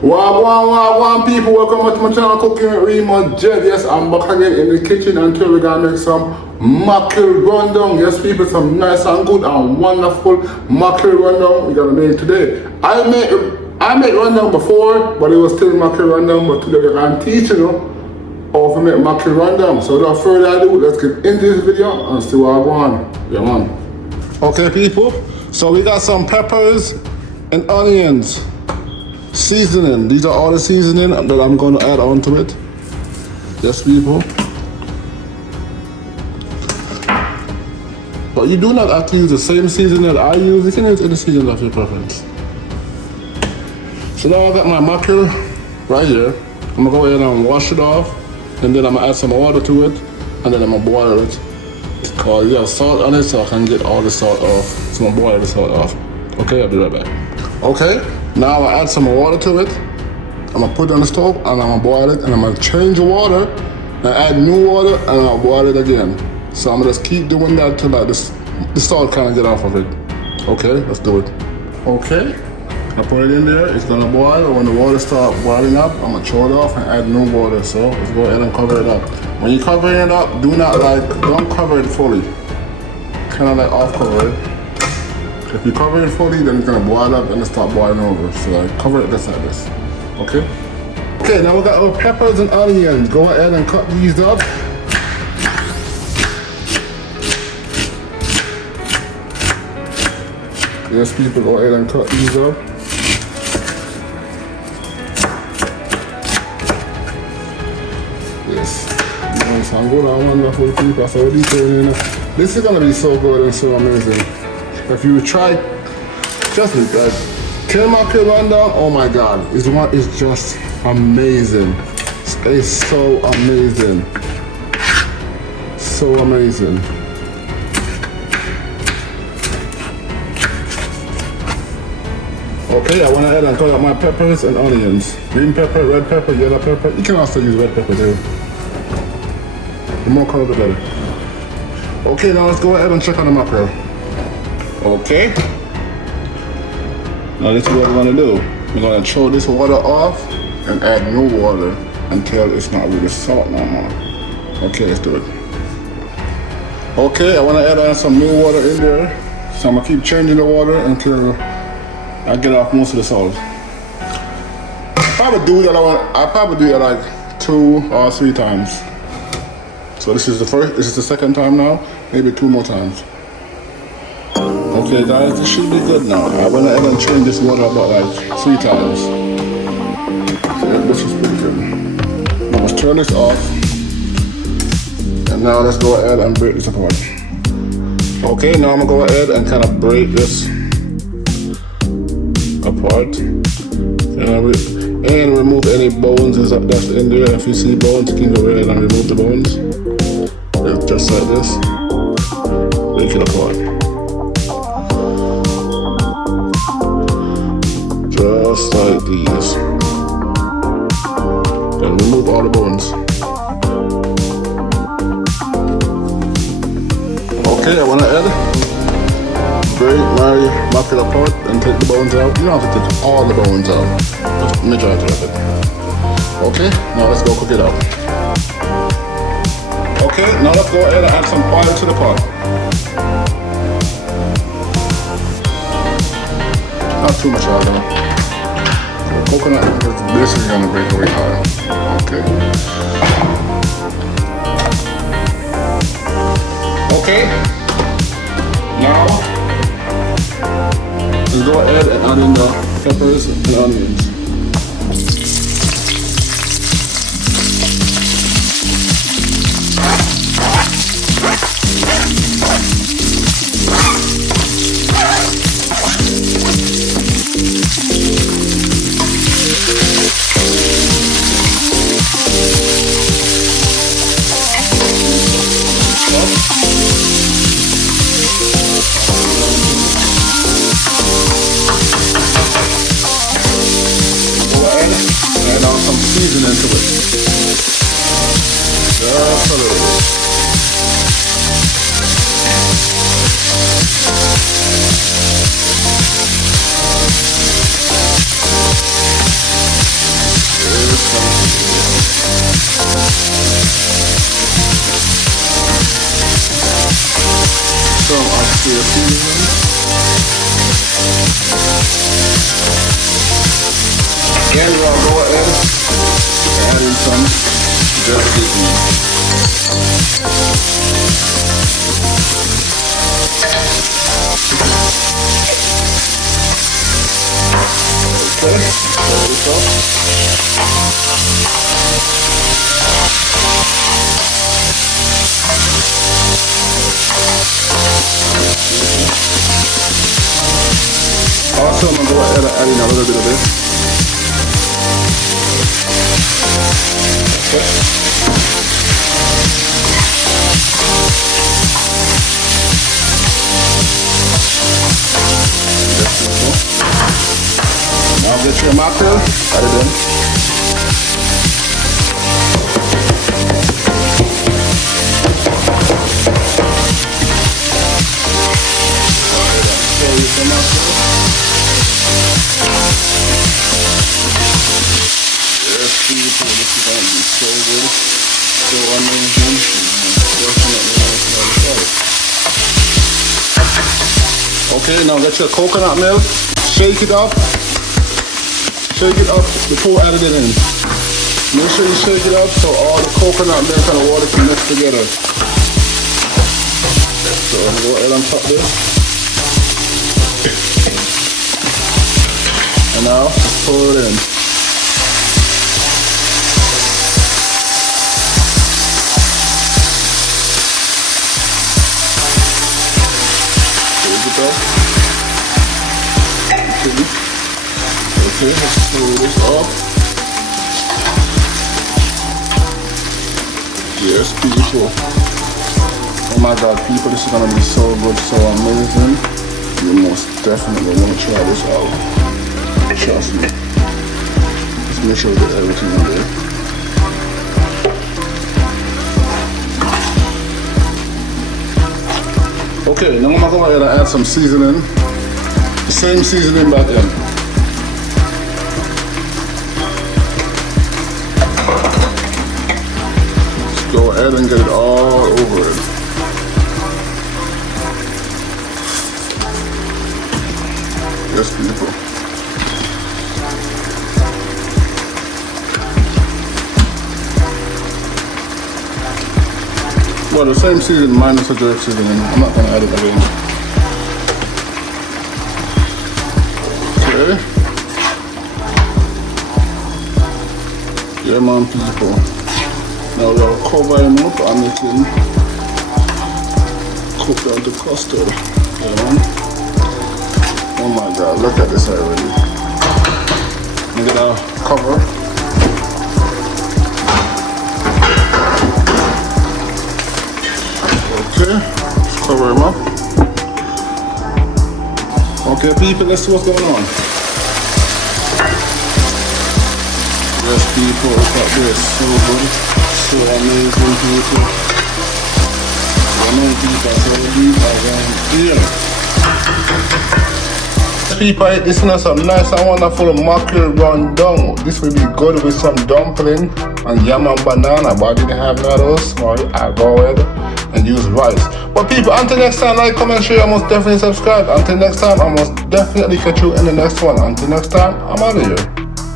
Wagwan people, welcome back to my channel Cooking with Remo Jed. Yes, I'm back again in the kitchen and today we're gonna make some mackerel rundown. Yes people, some nice and good and wonderful mackerel rundown we're gonna make today. I made rundown before, but it was still mackerel rundown, but today we're gonna teach you how to make mackerel rundown. So without further ado, let's get into this video and see what I want. Yeah man. Okay people, so we got some peppers and onions. Seasoning, these are all the seasoning that I'm going to add on to it. Yes people. But you do not have to use the same seasoning that I use. You can use any seasoning of your preference. So now I got my mackerel right here. I'm going to go ahead and wash it off, and then I'm going to add some water to it, and then I'm going to boil it. Because you have salt on it, so I can get all the salt off. So I'm going to boil the salt off. Okay, I'll be right back. Okay. Now I add some water to it. I'm gonna put it on the stove and I'm gonna boil it, and I'm gonna change the water and add new water and I'll boil it again. So I'm gonna just keep doing that till like the salt kind of get off of it. Okay, let's do it. Okay, I put it in there, it's gonna boil, and when the water starts boiling up, I'm gonna throw it off and add new water. So let's go ahead and cover it up. When you're covering it up, don't cover it fully. Kind of like off cover it. If you cover it fully, then it's gonna boil up and it'll start boiling over. So I cover it just like this, okay? Okay, now we got our peppers and onions. Go ahead and cut these up. Yes, people, go ahead and cut these up. Yes, nice and good and wonderful people. So this is gonna be so good and so amazing. If you try, just look at Jamaican Mackerel Rundown, oh my god, it's just amazing. It's so amazing. So amazing. Okay, I went ahead and cut out my peppers and onions. Green pepper, red pepper, yellow pepper. You can also use red pepper too. The more color the better. Okay, now let's go ahead and check on the mackerel. Okay, now this is what we're going to do. We're going to throw this water off and add new water until it's not really salt no more. Okay, let's do it. Okay, I want to add on some new water in there. So I'm going to keep changing the water until I get off most of the salt. I'll probably do that like 2 or 3 times. So this is the second time now, maybe 2 more times. Okay guys, this should be good now. I went ahead and changed this water about like 3 times. Yeah, this is pretty good. Now let's turn this off. And now let's go ahead and break this apart. Okay, now I'm gonna go ahead and kind of break this apart. And remove any bones that's in there. If you see bones, you can go ahead and remove the bones. Yeah, just like this. Break it apart. Just like these. And remove all the bones. Okay, I want to break my mackerel apart and take the bones out. You don't have to take all the bones out, just the majority of it. Okay, now let's go cook it up. Okay, now let's go ahead and add some oil to the pot. Not too much oil though. Coconut is basically gonna break away oil. Okay. Okay. Now let's go ahead and add in the peppers and onions. Seasoning to it. Just a little bit. to your seasoning. Again, we'll go ahead and add in some just seasoning. Okay, there we go. Also, I'm going to go ahead and add in a little bit of this. Okay. Now get your mackerel, add it in. Yes, people, this is going to be so good, so amazing. Okay, now get your coconut milk, shake it up before adding it in. Make sure you shake it up so all the coconut milk and the water can mix together. So go ahead and top this. And now pour it in. Shake it up. Okay, let's pull this off. Yes, people. Oh my God, people, this is gonna be so good, so amazing. You most definitely want to try this out. Trust me. Just make sure that everything in there. Okay, now I'm gonna go ahead and add some seasoning. The same seasoning back in. Just go ahead and get it all over it. Yes, people. Well, the same seasoning minus the jerk seasoning. I'm not gonna add it again. Okay. Yeah, man, people. Now we'll cover him up and make him cook down to custard. Yeah, man. Oh my God, look at this already. I'm gonna cover. Okay, let's cover him up. Okay, people, let's see what's going on. Yes, people, look at this. So good. So amazing, people. So many people, so deep around here. People, this is some nice and wonderful mackerel rundown. This will be good with some dumpling and yam and banana, but I didn't have none of those. I'll go ahead and use rice. But people, until next time, like, comment, share, and most definitely subscribe. Until next time, I must definitely catch you in the next one. Until next time, I'm out of here.